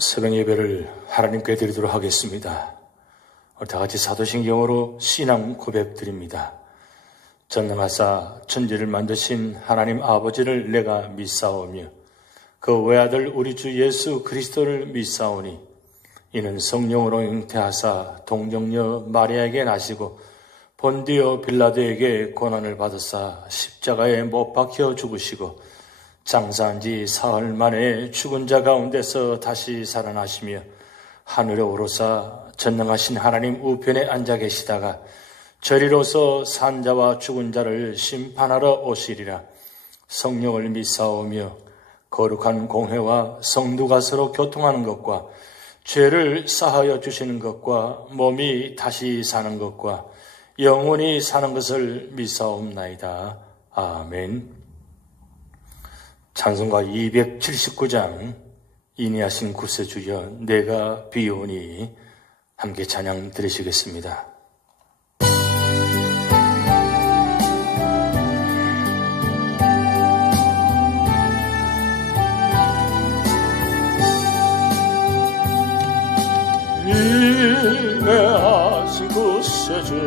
새벽 예배를 하나님께 드리도록 하겠습니다. 다 같이 사도신경으로 신앙 고백 드립니다. 전능하사 천지를 만드신 하나님 아버지를 내가 믿사오며 그 외아들 우리 주 예수 그리스도를 믿사오니 이는 성령으로 잉태하사 동정녀 마리아에게 나시고 본디오 빌라도에게 고난을 받으사 십자가에 못 박혀 죽으시고 장사한 지 사흘 만에 죽은 자 가운데서 다시 살아나시며 하늘에 오르사 전능하신 하나님 우편에 앉아 계시다가 저리로서 산자와 죽은 자를 심판하러 오시리라. 성령을 믿사오며 거룩한 공회와 성도가 서로 교통하는 것과 죄를 사하여 주시는 것과 몸이 다시 사는 것과 영원히 사는 것을 믿사옵나이다. 아멘. 찬송가 279장 인이하신 구세주여 내가 비오니 함께 찬양 드리시겠습니다. 인내하신 구세주여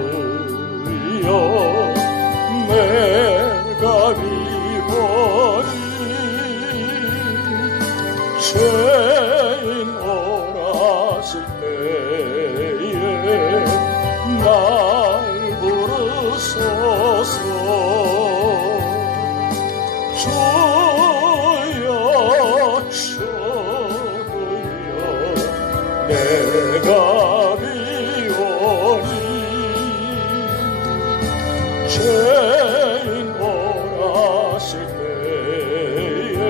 내가 비오니 죄인 오라실 때에 날 부르소서. 주여 주여 내가 비오니 죄인 오라실 때에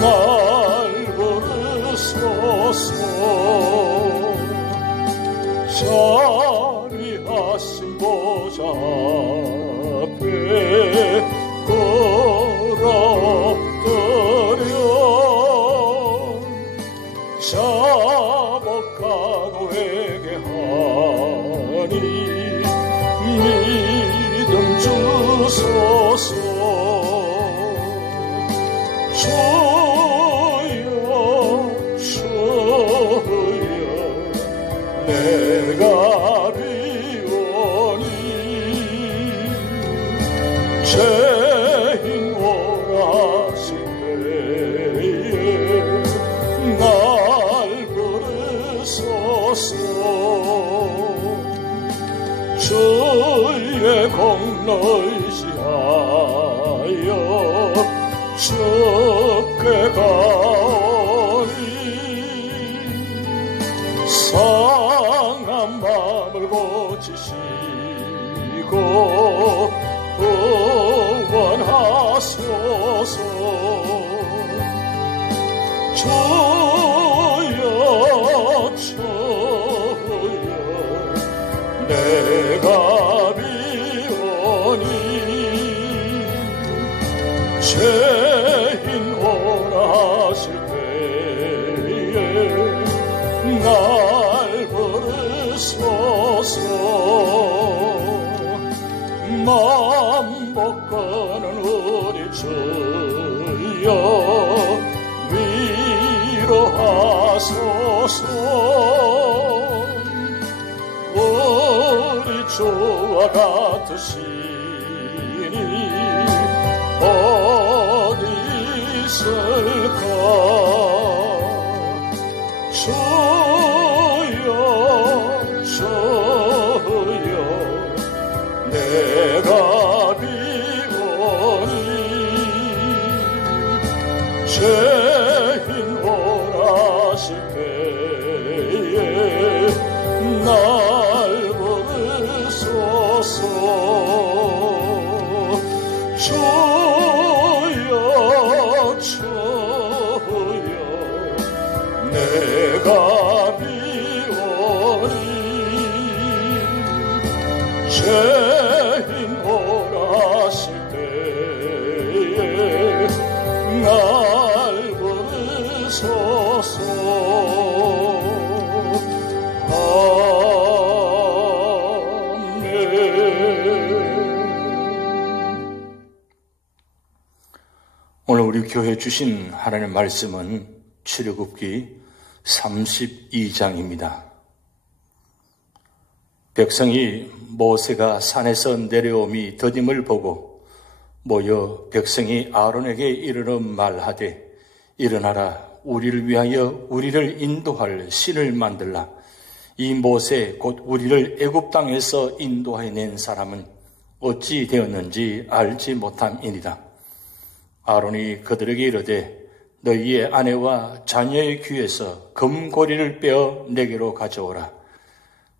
날 자리하신 보좌 앞에 걸어 엎드려 자복하고 회개하니 믿음 주소서. 내가 비오니 죄인 오라실 때에 날 부르소서. 주의 공로 의지하여 주께 가오니 상한 마음을 고치시고 구원하소서. 주여 주여 내가 비오니 죄인 오라실 때에 날 부르소서. 마음 벗고는 우리 주여 위로하소서. 우리 주와 같으시니 어디 있을까. 주여 내가 비오니 죄인 오라실 때에 날 부르소서. 주여 주여 내가 비오니 죄인 오라실 때에 날 부르소서. 아멘. 오늘 우리 교회에 주신 하나님의 말씀은 출애굽기 32장입니다. 백성이 모세가 산에서 내려옴이 더딤을 보고 모여 백성이 아론에게 이르러 말하되 일어나라, 우리를 위하여 우리를 인도할 신을 만들라. 이 모세 곧 우리를 애굽 땅에서 인도하여 낸 사람은 어찌 되었는지 알지 못함이니라. 아론이 그들에게 이르되 너희의 아내와 자녀의 귀에서 금고리를 빼어 내게로 가져오라.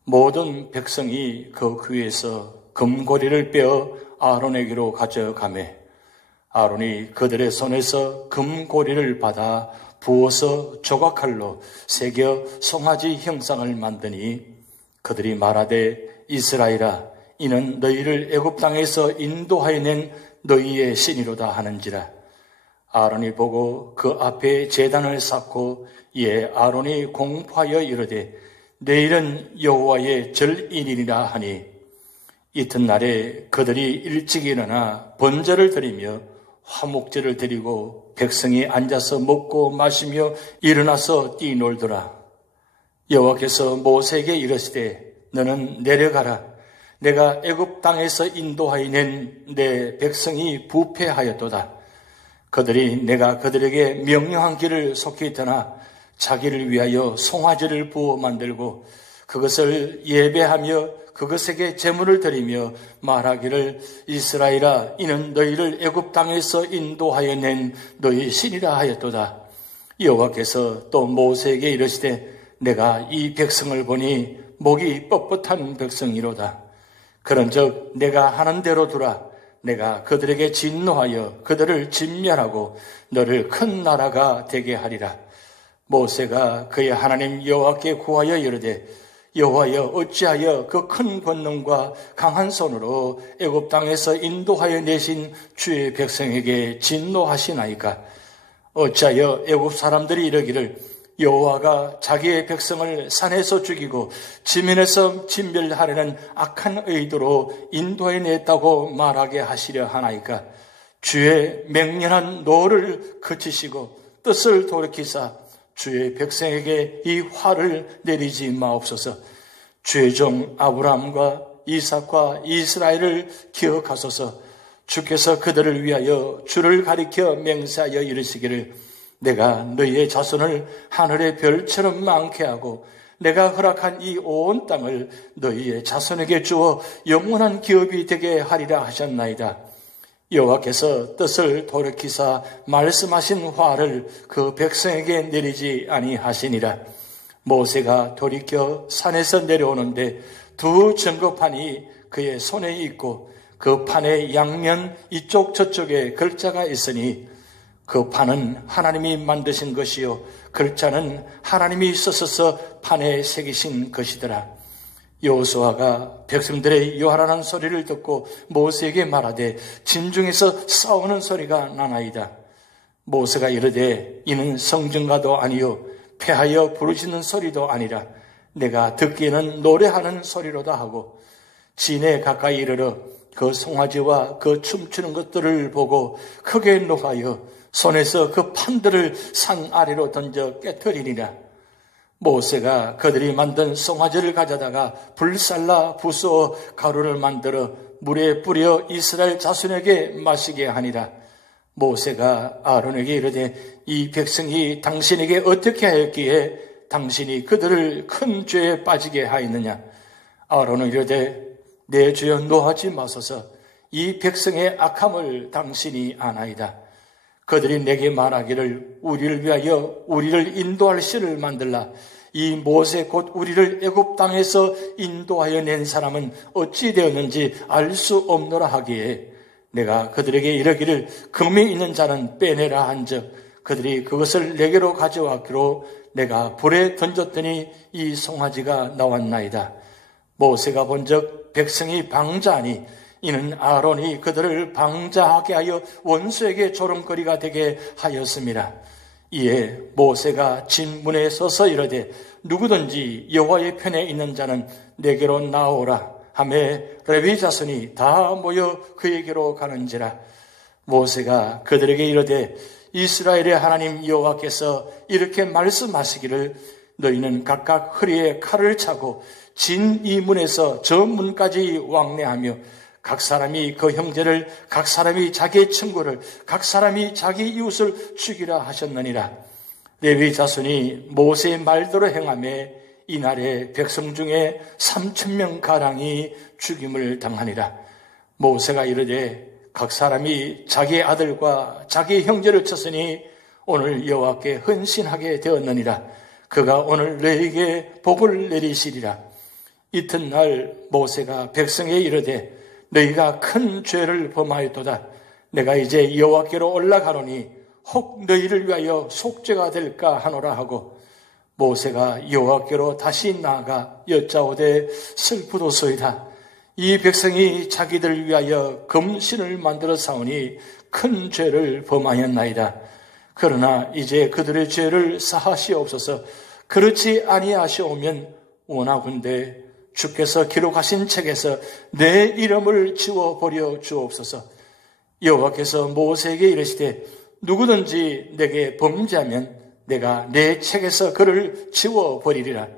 모든 백성이 그 귀에서 금고리를 빼어 아론에게로 가져가매 아론이 그들의 손에서 금고리를 받아 부어서 조각칼로 새겨 송아지 형상을 만드니 그들이 말하되 이스라엘아, 이는 너희를 애굽 땅에서 인도하여 낸 너희의 신이로다 하는지라. 아론이 보고 그 앞에 제단을 쌓고 이에 아론이 공포하여 이르되 내일은 여호와의 절인이니라 하니 이튿날에 그들이 일찍 일어나 번제를 드리며 화목제를 드리고 백성이 앉아서 먹고 마시며 일어나서 뛰놀더라. 여호와께서 모세에게 이르시되 너는 내려가라. 내가 애굽 땅에서 인도하여 낸 내 백성이 부패하였도다. 그들이 내가 그들에게 명령한 길을 속히 떠나 자기를 위하여 송아지를 부어 만들고 그것을 예배하며 그것에게 제물을 드리며 말하기를 이스라엘아, 이는 너희를 애굽 땅에서 인도하여 낸 너희 신이라 하였도다. 여호와께서 또 모세에게 이르시되 내가 이 백성을 보니 목이 뻣뻣한 백성이로다. 그런즉 내가 하는 대로 두라. 내가 그들에게 진노하여 그들을 진멸하고 너를 큰 나라가 되게 하리라. 모세가 그의 하나님 여호와께 구하여 이르되 여호와여, 어찌하여 그 큰 권능과 강한 손으로 애굽 땅에서 인도하여 내신 주의 백성에게 진노하시나이까? 어찌하여 애굽 사람들이 이르기를 여호와가 자기의 백성을 산에서 죽이고 지면에서 진멸하려는 악한 의도로 인도해 냈다고 말하게 하시려 하나이까? 주의 맹렬한 노를 그치시고 뜻을 돌이키사 주의 백성에게 이 화를 내리지 마옵소서. 주의 종 아브라함과 이삭과 이스라엘을 기억하소서. 주께서 그들을 위하여 주를 가리켜 맹세하여 이르시기를 내가 너희의 자손을 하늘의 별처럼 많게 하고 내가 허락한 이 온 땅을 너희의 자손에게 주어 영원한 기업이 되게 하리라 하셨나이다. 여호와께서 뜻을 돌이키사 말씀하신 화를 그 백성에게 내리지 아니하시니라. 모세가 돌이켜 산에서 내려오는데 두 증거판이 그의 손에 있고 그 판의 양면 이쪽 저쪽에 글자가 있으니 그 판은 하나님이 만드신 것이요 글자는 하나님이 쓰셔서 판에 새기신 것이더라. 여호수아가 백성들의 요란한 소리를 듣고 모세에게 말하되 진중에서 싸우는 소리가 나나이다. 모세가 이르되 이는 성전가도 아니요 패하여 부르짖는 소리도 아니라 내가 듣기에는 노래하는 소리로다 하고 진에 가까이 이르러 그 송아지와 그 춤추는 것들을 보고 크게 노하여 손에서 그 판들을 산 아래로 던져 깨뜨리니라. 모세가 그들이 만든 송아지를 가져다가 불살라 부수어 가루를 만들어 물에 뿌려 이스라엘 자손에게 마시게 하니라. 모세가 아론에게 이르되 이 백성이 당신에게 어떻게 하였기에 당신이 그들을 큰 죄에 빠지게 하였느냐. 아론은 이르되 내 주여 노하지 마소서. 이 백성의 악함을 당신이 아나이다. 그들이 내게 말하기를 우리를 위하여 우리를 인도할 신을 만들라. 이 모세 곧 우리를 애굽 땅에서 인도하여 낸 사람은 어찌 되었는지 알 수 없노라 하기에 내가 그들에게 이르기를 금이 있는 자는 빼내라 한즉 그들이 그것을 내게로 가져왔기로 내가 불에 던졌더니 이 송아지가 나왔나이다. 모세가 본즉 백성이 방자하니 이는 아론이 그들을 방자하게 하여 원수에게 조롱거리가 되게 하였습니다. 이에 모세가 진문에 서서 이르되 누구든지 여호와의 편에 있는 자는 내게로 나오라 하매 레위 자손이 다 모여 그에게로 가는지라. 모세가 그들에게 이르되 이스라엘의 하나님 여호와께서 이렇게 말씀하시기를 너희는 각각 허리에 칼을 차고 진 이 문에서 저 문까지 왕래하며 각 사람이 그 형제를, 각 사람이 자기의 친구를, 각 사람이 자기 이웃을 죽이라 하셨느니라. 레위 자손이 모세의 말대로 행하며 이날에 백성 중에 3,000명 가량이 죽임을 당하니라. 모세가 이르되 각 사람이 자기의 아들과 자기의 형제를 쳤으니 오늘 여호와께 헌신하게 되었느니라. 그가 오늘 너희에게 복을 내리시리라. 이튿날 모세가 백성에 이르되 너희가 큰 죄를 범하였도다. 내가 이제 여호와께로 올라가노니 혹 너희를 위하여 속죄가 될까 하노라 하고 모세가 여호와께로 다시 나아가 여짜오되 슬프도소이다. 이 백성이 자기들을 위하여 금신을 만들어 사오니 큰 죄를 범하였나이다. 그러나 이제 그들의 죄를 사하시옵소서. 그렇지 아니하시오면 원하건대 주께서 기록하신 책에서 내 이름을 지워버려 주옵소서. 여호와께서 모세에게 이르시되 누구든지 내게 범죄하면 내가 내 책에서 그를 지워버리리라.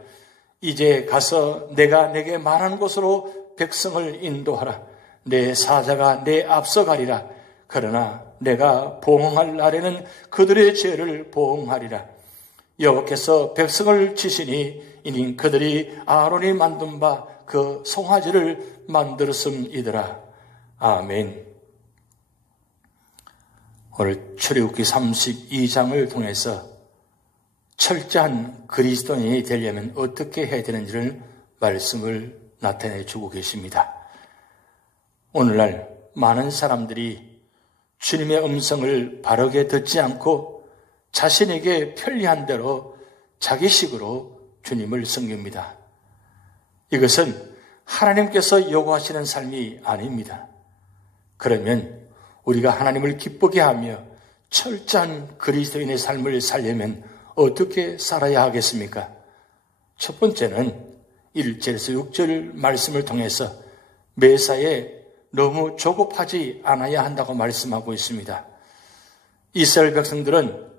이제 가서 내가 내게 말한 곳으로 백성을 인도하라. 내 사자가 내 앞서 가리라. 그러나 내가 보응할 날에는 그들의 죄를 보응하리라. 여호와께서 백성을 치시니 이는 그들이 아론이 만든 바 그 송아지를 만들었음이더라. 아멘. 오늘 출애굽기 32장을 통해서 철저한 그리스도인이 되려면 어떻게 해야 되는지를 말씀을 나타내 주고 계십니다. 오늘날 많은 사람들이 주님의 음성을 바르게 듣지 않고 자신에게 편리한 대로 자기식으로 주님을 섬깁니다. 이것은 하나님께서 요구하시는 삶이 아닙니다. 그러면 우리가 하나님을 기쁘게 하며 철저한 그리스도인의 삶을 살려면 어떻게 살아야 하겠습니까? 첫 번째는 1절에서 6절 말씀을 통해서 매사에 너무 조급하지 않아야 한다고 말씀하고 있습니다. 이스라엘 백성들은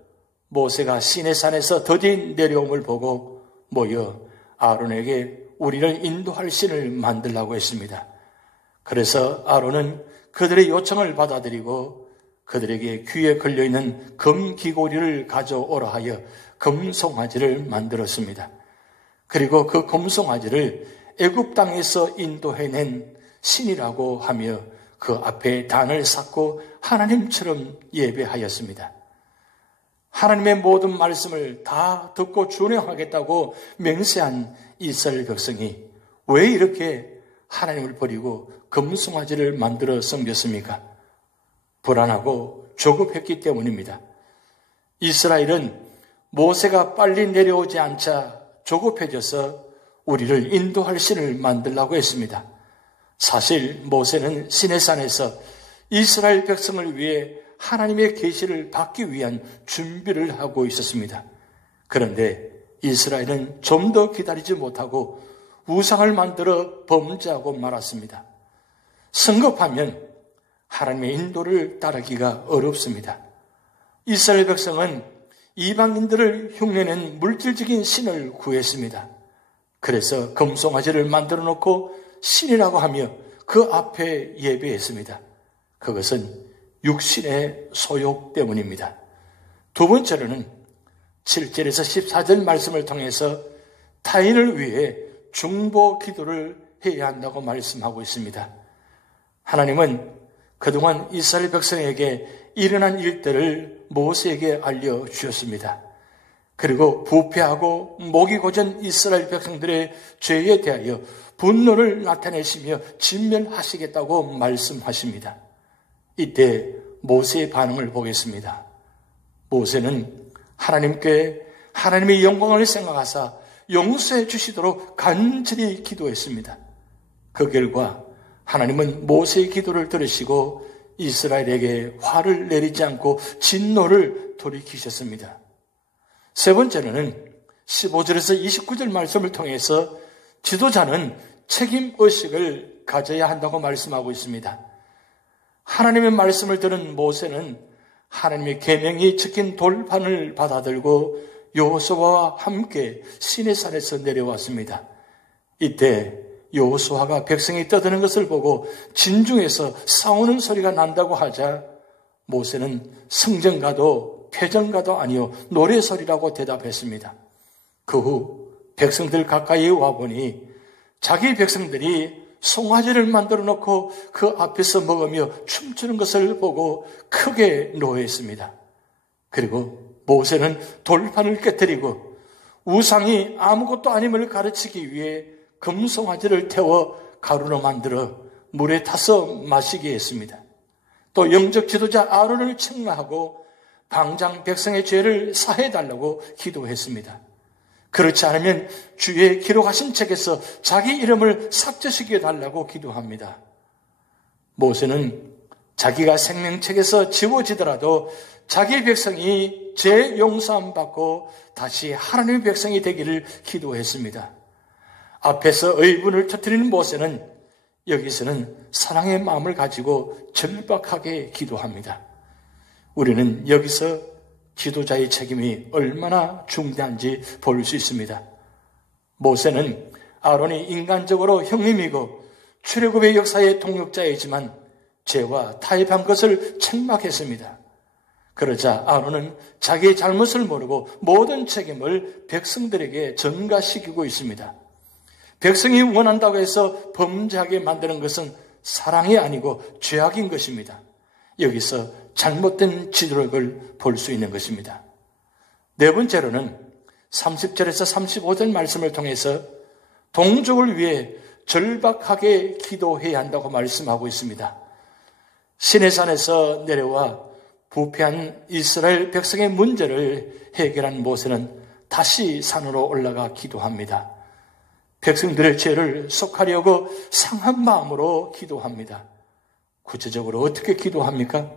모세가 시내산에서 더딘 내려옴을 보고 모여 아론에게 우리를 인도할 신을 만들라고 했습니다. 그래서 아론은 그들의 요청을 받아들이고 그들에게 귀에 걸려있는 금 귀고리를 가져오라 하여 금송아지를 만들었습니다. 그리고 그 금송아지를 애굽 땅에서 인도해낸 신이라고 하며 그 앞에 단을 쌓고 하나님처럼 예배하였습니다. 하나님의 모든 말씀을 다 듣고 준행하겠다고 맹세한 이스라엘 백성이 왜 이렇게 하나님을 버리고 금송아지를 만들어 섬겼습니까? 불안하고 조급했기 때문입니다. 이스라엘은 모세가 빨리 내려오지 않자 조급해져서 우리를 인도할 신을 만들라고 했습니다. 사실 모세는 시내산에서 이스라엘 백성을 위해 하나님의 계시를 받기 위한 준비를 하고 있었습니다. 그런데 이스라엘은 좀 더 기다리지 못하고 우상을 만들어 범죄하고 말았습니다. 성급하면 하나님의 인도를 따르기가 어렵습니다. 이스라엘 백성은 이방인들을 흉내낸 물질적인 신을 구했습니다. 그래서 금송아지를 만들어 놓고 신이라고 하며 그 앞에 예배했습니다. 그것은 육신의 소욕 때문입니다. 두 번째로는 7절에서 14절 말씀을 통해서 타인을 위해 중보 기도를 해야 한다고 말씀하고 있습니다. 하나님은 그동안 이스라엘 백성에게 일어난 일들을 모세에게 알려주셨습니다. 그리고 부패하고 목이 고전 이스라엘 백성들의 죄에 대하여 분노를 나타내시며 진멸하시겠다고 말씀하십니다. 이때 모세의 반응을 보겠습니다. 모세는 하나님께 하나님의 영광을 생각하사 용서해 주시도록 간절히 기도했습니다. 그 결과 하나님은 모세의 기도를 들으시고 이스라엘에게 화를 내리지 않고 진노를 돌이키셨습니다. 세 번째는 15절에서 29절 말씀을 통해서 지도자는 책임의식을 가져야 한다고 말씀하고 있습니다. 하나님의 말씀을 들은 모세는 하나님의 계명이 적힌 돌판을 받아들고 여호수아와 함께 시내산에서 내려왔습니다. 이때 여호수아가 백성이 떠드는 것을 보고 진중에서 싸우는 소리가 난다고 하자 모세는 성전가도 표정가도 아니요 노래소리라고 대답했습니다. 그 후 백성들 가까이 와보니 자기 백성들이 송아지를 만들어 놓고 그 앞에서 먹으며 춤추는 것을 보고 크게 노해했습니다. 그리고 모세는 돌판을 깨뜨리고 우상이 아무것도 아님을 가르치기 위해 금송아지를 태워 가루로 만들어 물에 타서 마시게 했습니다. 또 영적 지도자 아론을 책망하고 방장 백성의 죄를 사해달라고 기도했습니다. 그렇지 않으면 주의 기록하신 책에서 자기 이름을 삭제시켜 달라고 기도합니다. 모세는 자기가 생명책에서 지워지더라도 자기 백성이 죄 용서함 받고 다시 하나님의 백성이 되기를 기도했습니다. 앞에서 의분을 터뜨리는 모세는 여기서는 사랑의 마음을 가지고 절박하게 기도합니다. 우리는 여기서 지도자의 책임이 얼마나 중대한지 볼 수 있습니다. 모세는 아론이 인간적으로 형님이고 출애굽의 역사의 동력자이지만 죄와 타협한 것을 책망했습니다. 그러자 아론은 자기의 잘못을 모르고 모든 책임을 백성들에게 전가시키고 있습니다. 백성이 원한다고 해서 범죄하게 만드는 것은 사랑이 아니고 죄악인 것입니다. 여기서 잘못된 지도력을 볼 수 있는 것입니다. 네 번째로는 30절에서 35절 말씀을 통해서 동족을 위해 절박하게 기도해야 한다고 말씀하고 있습니다. 시내산에서 내려와 부패한 이스라엘 백성의 문제를 해결한 모세는 다시 산으로 올라가 기도합니다. 백성들의 죄를 속하려고 상한 마음으로 기도합니다. 구체적으로 어떻게 기도합니까?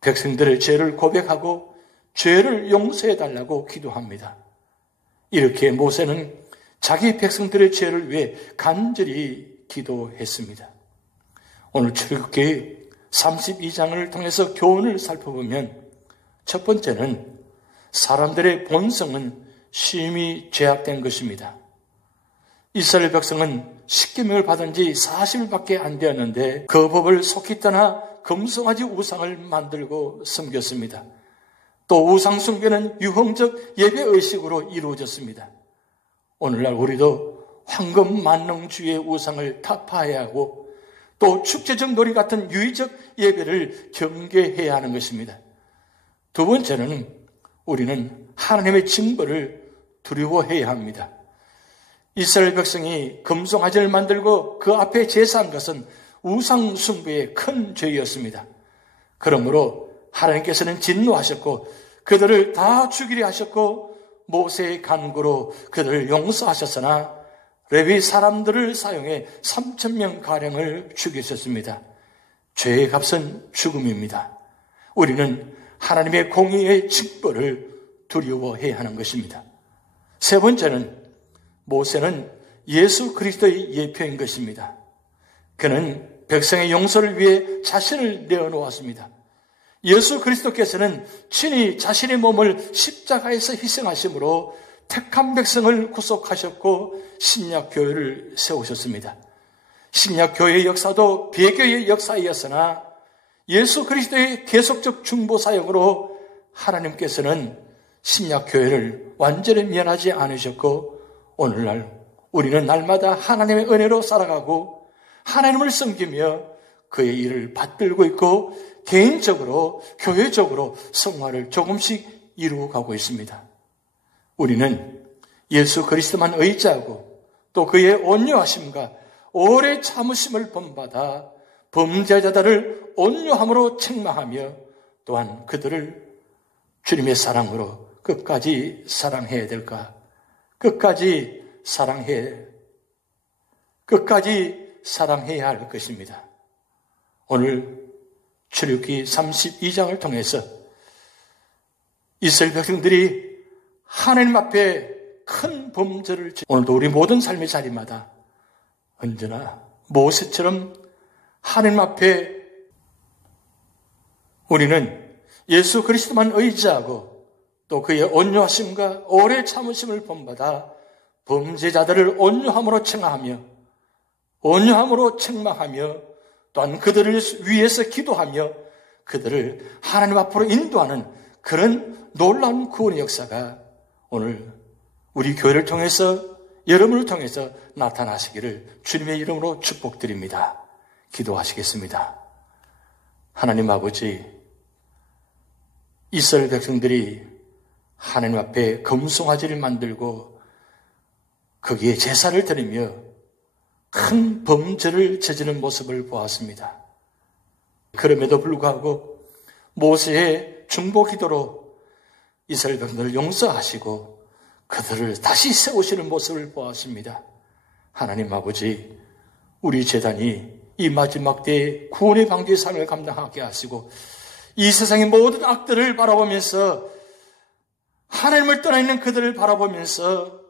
백성들의 죄를 고백하고 죄를 용서해달라고 기도합니다. 이렇게 모세는 자기 백성들의 죄를 위해 간절히 기도했습니다. 오늘 출애굽기 32장을 통해서 교훈을 살펴보면 첫 번째는 사람들의 본성은 심히 죄악된 것입니다. 이스라엘 백성은 십계명을 받은 지 40일밖에 안 되었는데 그 법을 속히 떠나 금송아지 우상을 만들고 섬겼습니다. 또 우상 숭배는 유형적 예배의식으로 이루어졌습니다. 오늘날 우리도 황금 만능주의 우상을 타파해야 하고 또 축제적 놀이 같은 유의적 예배를 경계해야 하는 것입니다. 두 번째는 우리는 하나님의 징벌을 두려워해야 합니다. 이스라엘 백성이 금송아지를 만들고 그 앞에 제사한 것은 우상 숭배의 큰 죄였습니다. 그러므로 하나님께서는 진노하셨고 그들을 다 죽이려 하셨고 모세의 간구로 그들을 용서하셨으나 레위 사람들을 사용해 3,000명 가량을 죽이셨습니다. 죄의 값은 죽음입니다. 우리는 하나님의 공의의 징벌을 두려워해야 하는 것입니다. 세 번째는 모세는 예수 그리스도의 예표인 것입니다. 그는 백성의 용서를 위해 자신을 내어놓았습니다. 예수 그리스도께서는 친히 자신의 몸을 십자가에서 희생하심으로 택한 백성을 구속하셨고 신약교회를 세우셨습니다. 신약교회의 역사도 배교의 역사이었으나 예수 그리스도의 계속적 중보 사역으로 하나님께서는 신약교회를 완전히 면하지 않으셨고 오늘날 우리는 날마다 하나님의 은혜로 살아가고 하나님을 섬기며 그의 일을 받들고 있고 개인적으로 교회적으로 성화를 조금씩 이루어가고 있습니다. 우리는 예수 그리스도만 의지하고 또 그의 온유하심과 오래 참으심을 본받아 범죄자들을 온유함으로 책망하며 또한 그들을 주님의 사랑으로 끝까지 사랑해야 될까? 끝까지 사랑해야 할 것입니다. 오늘 출애굽기 32장을 통해서 이스라엘 백성들이 하나님 앞에 큰 범죄를 오늘도 우리 모든 삶의 자리마다 언제나 모세처럼 하나님 앞에 우리는 예수 그리스도만 의지하고 또 그의 온유하심과 오래 참으심을 본받아 범죄자들을 온유함으로 청하며 온유함으로 책망하며 또한 그들을 위해서 기도하며 그들을 하나님 앞으로 인도하는 그런 놀라운 구원의 역사가 오늘 우리 교회를 통해서 여러분을 통해서 나타나시기를 주님의 이름으로 축복드립니다. 기도하시겠습니다. 하나님 아버지, 이스라엘 백성들이 하나님 앞에 금송아지를 만들고 거기에 제사를 드리며 큰 범죄를 저지르는 모습을 보았습니다. 그럼에도 불구하고 모세의 중보 기도로 이스라엘 백성들을 용서하시고 그들을 다시 세우시는 모습을 보았습니다. 하나님 아버지, 우리 제단이 이 마지막 때에 구원의 방주의 삶을 감당하게 하시고 이 세상의 모든 악들을 바라보면서 하나님을 떠나 있는 그들을 바라보면서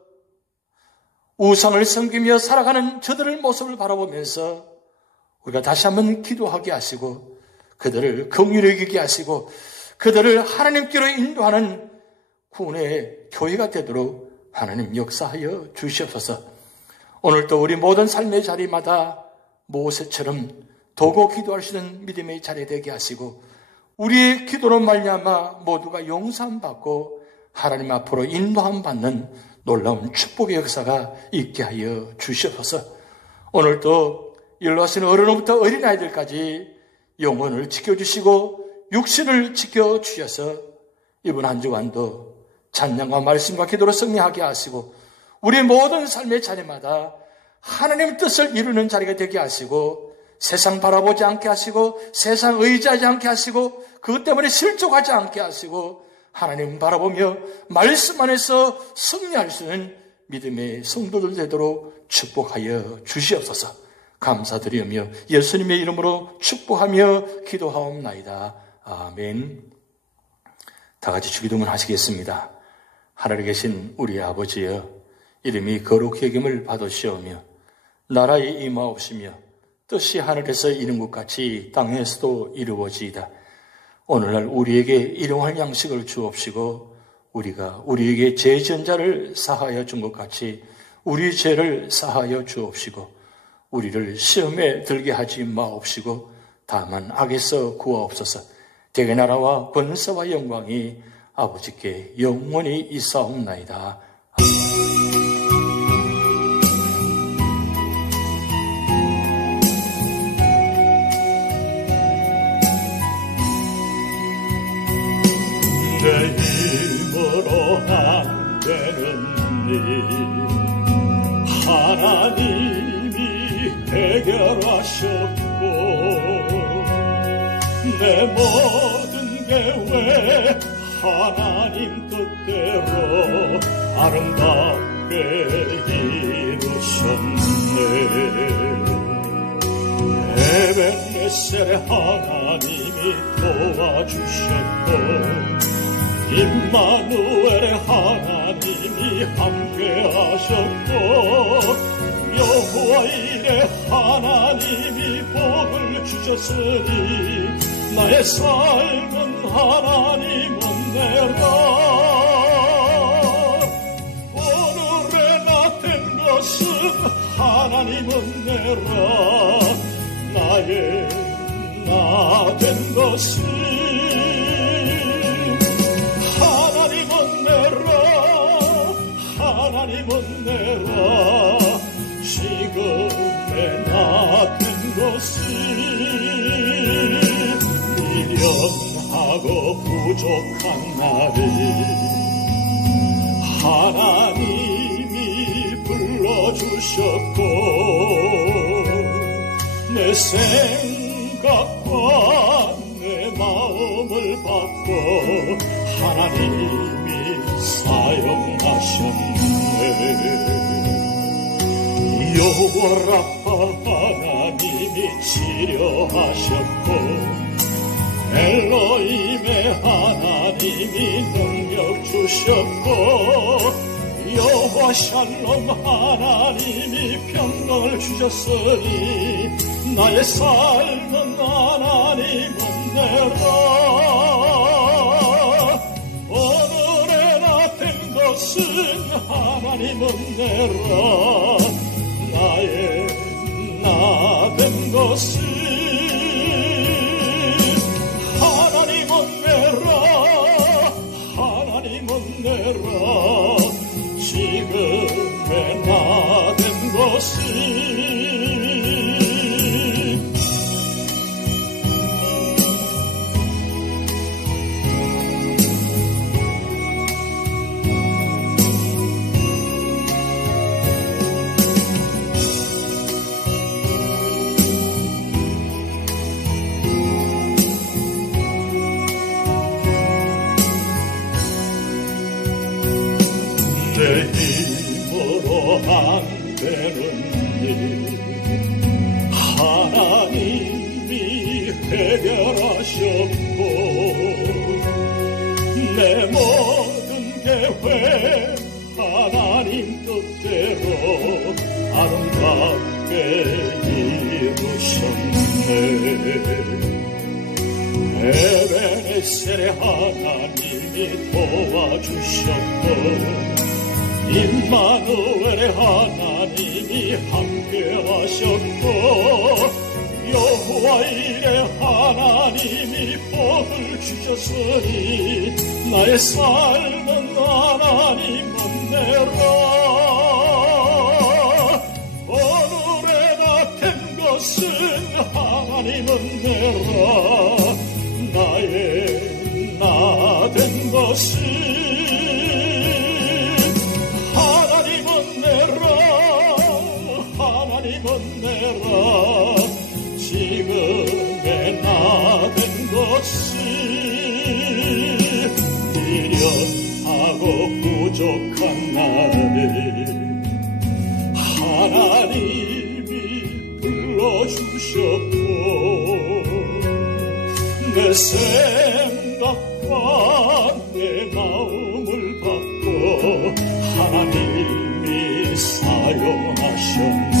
우상을 섬기며 살아가는 저들의 모습을 바라보면서 우리가 다시 한번 기도하게 하시고 그들을 긍휼히 여기게 하시고 그들을 하나님께로 인도하는 구원의 교회가 되도록 하나님 역사하여 주시옵소서. 오늘도 우리 모든 삶의 자리마다 모세처럼 도고 기도할 수 있는 믿음의 자리 되게 하시고 우리의 기도로 말미암아 모두가 용서받고 하나님 앞으로 인도함 받는 놀라운 축복의 역사가 있게 하여 주시옵소서. 오늘도 일러하시는 어른부터 어린아이들까지 영혼을 지켜주시고 육신을 지켜주셔서 이번 한 주간도 찬양과 말씀과 기도로 승리하게 하시고 우리 모든 삶의 자리마다 하나님의 뜻을 이루는 자리가 되게 하시고 세상 바라보지 않게 하시고 세상 의지하지 않게 하시고 그것 때문에 실족하지 않게 하시고 하나님 바라보며 말씀 안에서 승리할 수 있는 믿음의 성도들 되도록 축복하여 주시옵소서. 감사드리며 예수님의 이름으로 축복하며 기도하옵나이다. 아멘. 다 같이 주기도문 하시겠습니다. 하늘에 계신 우리 아버지여, 이름이 거룩히 여김을 받으시오며 나라에 임하옵시며 뜻이 하늘에서 이룬 것 같이 땅에서도 이루어지이다. 오늘날 우리에게 일용할 양식을 주옵시고 우리가 우리에게 죄 지은 자를 사하여 준 것 같이 우리 죄를 사하여 주옵시고 우리를 시험에 들게 하지 마옵시고 다만 악에서 구하옵소서. 대개 나라와 권세와 영광이 아버지께 영원히 있사옵나이다. 내 힘으로 안 되는 일 하나님이 해결하셨고 내 모든 계획 하나님 뜻대로 아름답게 이루셨네. 에벤네셀의 하나님이 도와주셨고 임마누엘의 하나님이 함께하셨고 여호와일의 하나님이 복을 주셨으니 나의 삶은 하나님 은혜라. 오늘의 나 된 것은 하나님 은혜라. 나의 나 된 것은 하나님 은혜라. 하나님 은혜라. 지금의 나 된 것은 미련하고 부족한 나를 하나님이 불러주셨고 내 생각과 내 마음을 받고 하나님이 사용하셨네. 여호와 라파 하나님이 치료하셨고 엘로힘의 하나님이 능력 주셨고 여호와 샬롬 하나님이 평강을 주셨으니 나의 삶은 하나님 은혜라. 하나님은 내라 나의 나 된 것을 하나님은 내라 하나님은 내라 지금의 나 된 것을 내 힘으로 안 되는 일 하나님이 해결하셨고 내 모든 계획 하나님 뜻대로 아름답게 이루셨네 에베네셀의 하나님이 도와주셨고 임마누엘의 하나님이 함께하셨고 여호와일의 하나님이 복을 주셨으니 나의 삶은 하나님은 내라 오늘의 나 된 것은 하나님은 내라 나의 나 된 것은 내라 지금의 나 된 것을 미련하고 부족한 나를 하나님이 불러주셨고 내 생각과 내 마음을 받고 하나님이 사용하셨네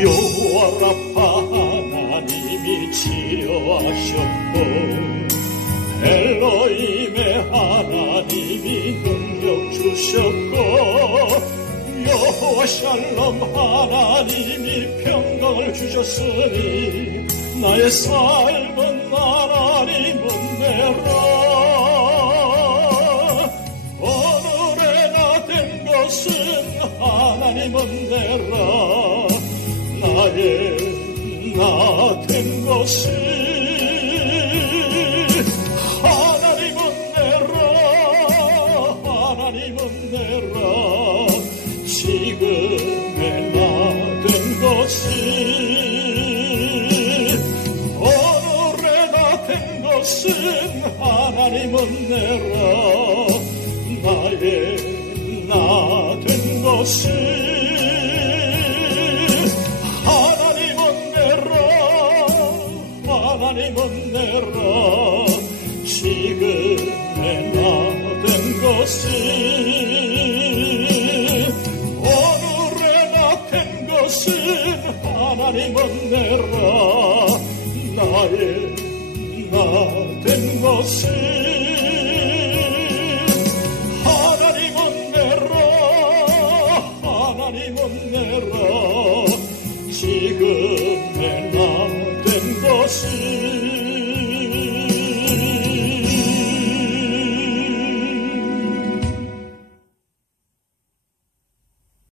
여호와 라파 하나님이 치료하셨고 엘로힘의 하나님이 능력 주셨고 여호와 샬롬 하나님이 평강을 주셨으니 나의 삶은 하나님은 내라 오늘의 나 된 것은 하나님은 내라 나의 나 된 것을 하나님은 내라 하나님은 내라 지금의 나 된 것을 오늘의 나 된 것은 하나님은 내라 나의 나 된 것을 하나님은 내라 지금의 나 된 것을 오늘의 나 된 것은 하나님은 내라 나의 나 된 것을 하나님은 내라 하나님은 내라 지금의 나 된 것을